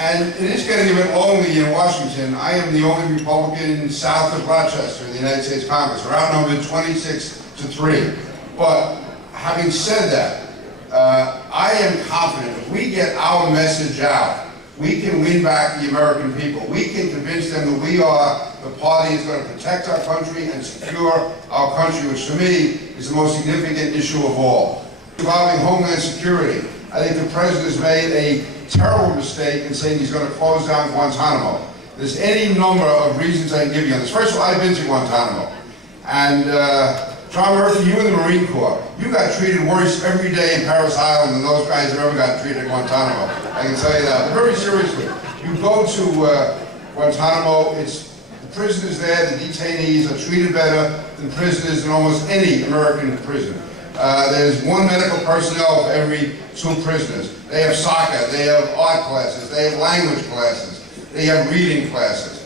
And it is getting a bit lonely in Washington. I am the only Republican south of Rochester in the United States Congress. We're outnumbered 26-3. But having said that, I am confident if we get our message out, we can win back the American people. We can convince them that we are the party that's going to protect our country and secure our country, which to me is the most significant issue of all. Involving Homeland Security, I think the President has made a terrible mistake in saying he's going to close down Guantanamo. There's any number of reasons I can give you on this. First of all, I've been to Guantanamo. And John Murphy, you in the Marine Corps, you got treated worse every day in Paris Island than those guys have ever gotten treated at Guantanamo. I can tell you that. But very seriously, you go to Guantanamo, it's the prisoners there, the detainees are treated better than prisoners in almost any American prison. There's one medical personnel for every 2 prisoners. They have soccer, they have art classes, they have language classes, they have reading classes.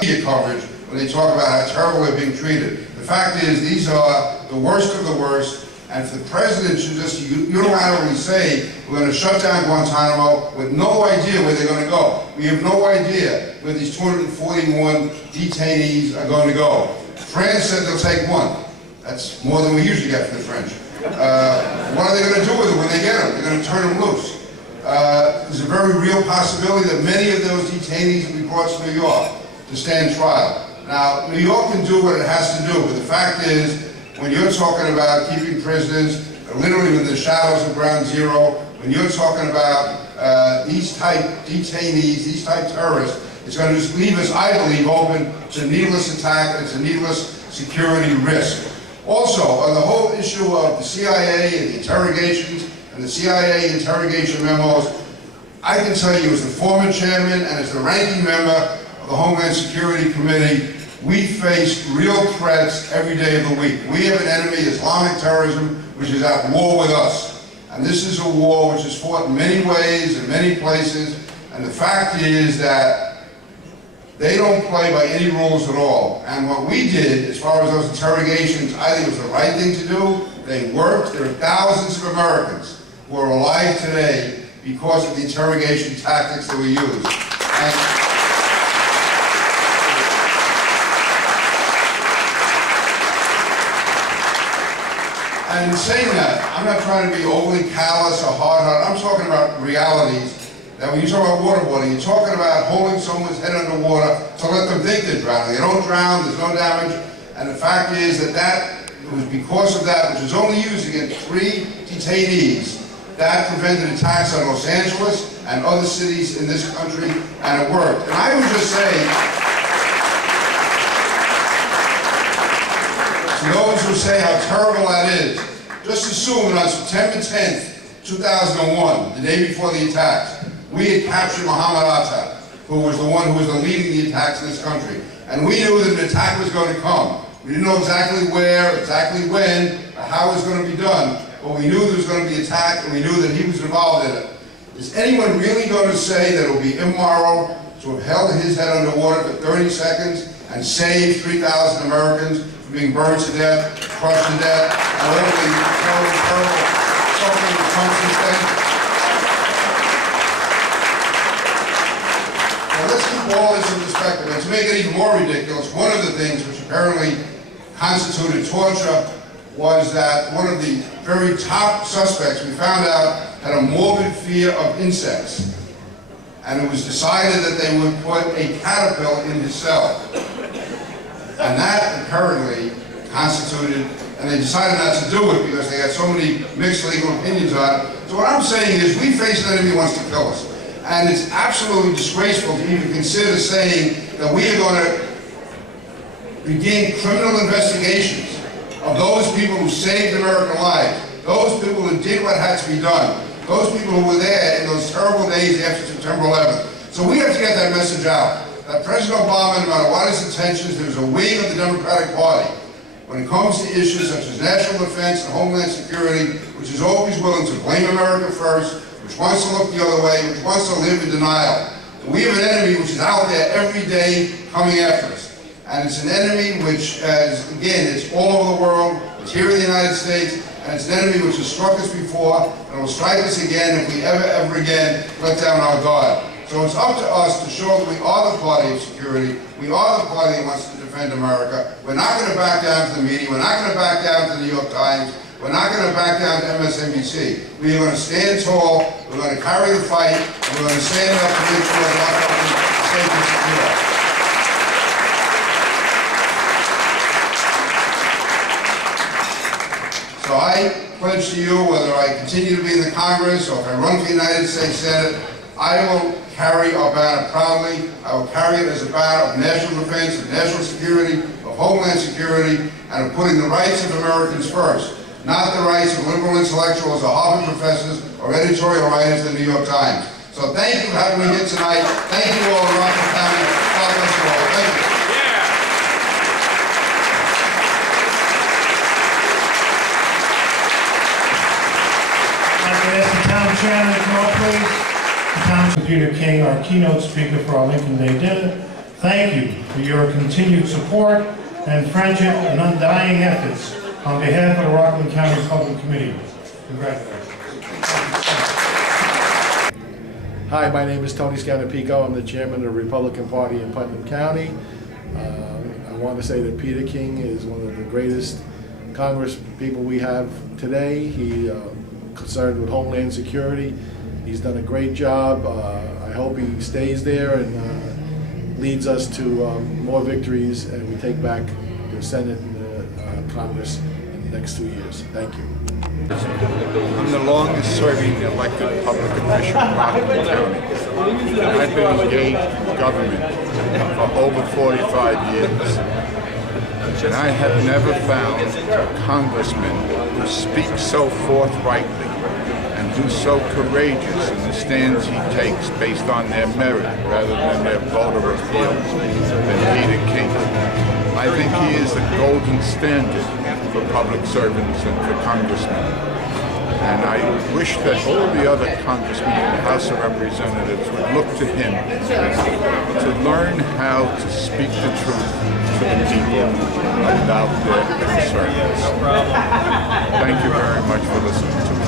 Media coverage when they talk about how terrible they're being treated. The fact is, these are the worst of the worst, and for the President to just unilaterally say, we're going to shut down Guantanamo with no idea where they're going to go. We have no idea where these 241 detainees are going to go. France said they'll take 1. That's more than we usually get from the French. What are they going to do with them when they get them? They're going to turn them loose. There's a very real possibility that many of those detainees will be brought to New York to stand trial. Now, New York can do what it has to do, but the fact is, when you're talking about keeping prisoners literally in the shadows of ground zero, when you're talking about these type detainees, these type terrorists, it's going to just leave us, I believe, open to needless attack and to needless security risk. Also, on the whole issue of the CIA and the interrogations and the CIA interrogation memos, I can tell you as the former chairman and as the ranking member of the Homeland Security Committee, we face real threats every day of the week. We have an enemy, Islamic terrorism, which is at war with us. And this is a war which is fought in many ways, in many places, and the fact is that they don't play by any rules at all. And what we did, as far as those interrogations, I think was the right thing to do. They worked. There are thousands of Americans who are alive today because of the interrogation tactics that we used. And in saying that, I'm not trying to be overly callous or hard-hearted. I'm talking about realities. That when you talk about waterboarding, you're talking about holding someone's head underwater to let them think they're drowning. They don't drown, there's no damage. And the fact is that it was because of that, which was only used against 3 detainees, that prevented attacks on Los Angeles and other cities in this country, and it worked. And I would just say, to those who say how terrible that is, just assume that on September 10th, 2001, the day before the attacks, we had captured Mohammed Atta, who was the one who was leading the attacks in this country. And we knew that an attack was going to come. We didn't know exactly where, exactly when, or how it was going to be done, but we knew there was going to be an attack, and we knew that he was involved in it. Is anyone really going to say that it would be immoral to have held his head underwater for 30 seconds and saved 3,000 Americans from being burned to death, crushed to death, and literally terrible suffering that comes since then? Let's keep all this in perspective. And to make it even more ridiculous, one of the things which apparently constituted torture was that one of the very top suspects we found out had a morbid fear of insects. And it was decided that they would put a caterpillar in his cell. And that apparently constituted, and they decided not to do it because they had so many mixed legal opinions on it. So what I'm saying is we face an enemy who wants to kill us. And it's absolutely disgraceful to even consider saying that we are going to begin criminal investigations of those people who saved American lives, those people who did what had to be done, those people who were there in those terrible days after September 11th. So we have to get that message out, that President Obama, no matter what his intentions, there's a wing of the Democratic Party when it comes to issues such as national defense and Homeland Security, which is always willing to blame America first, which wants to look the other way, which wants to live in denial. And we have an enemy which is out there every day coming after us. And it's an enemy which, again, it's all over the world, it's here in the United States, and it's an enemy which has struck us before, and will strike us again if we ever again let down our guard. So it's up to us to show that we are the party of security. We are the party that wants to defend America. We're not going to back down to the media. We're not going to back down to the New York Times. We're not going to back down to MSNBC. We are going to stand tall. We're going to carry the fight. And we're going to stand up to make sure that our country is safe and secure. So I pledge to you, whether I continue to be in the Congress or if I run for the United States Senate, I will carry our banner proudly. I will carry it as a banner of national defense, of national security, of Homeland Security, and of putting the rights of Americans first, not the rights of liberal intellectuals or Harvard professors or editorial writers in the New York Times. So thank you for having me here tonight. Thank you all in Rockland County. God bless you all. Thank you. Town Chairman, come up, please. The Congressman Pete King, our keynote speaker for our Lincoln Day dinner. Thank you for your continued support and friendship and undying efforts on behalf of the Rockland County Public Committee. Congratulations. Hi, my name is Tony Scanapico. I'm the chairman of the Republican Party in Putnam County. I want to say that Peter King is one of the greatest Congress people we have today. He concerned with Homeland Security. He's done a great job. I hope he stays there and leads us to more victories, and we take back the Senate and the Congress in the next 2 years. Thank you. I'm the longest serving elected public official in Rockland County. I've been engaged in government for over 45 years. And I have never found a congressman who speaks so forthrightly and who's so courageous in the stands he takes based on their merit rather than their voter appeal than Peter King. I think he is the golden standard for public servants and for congressmen. And I wish that all the other congressmen in the House of Representatives would look to him to learn how to speak the truth to the people about their concerns. Thank you very much for listening to me.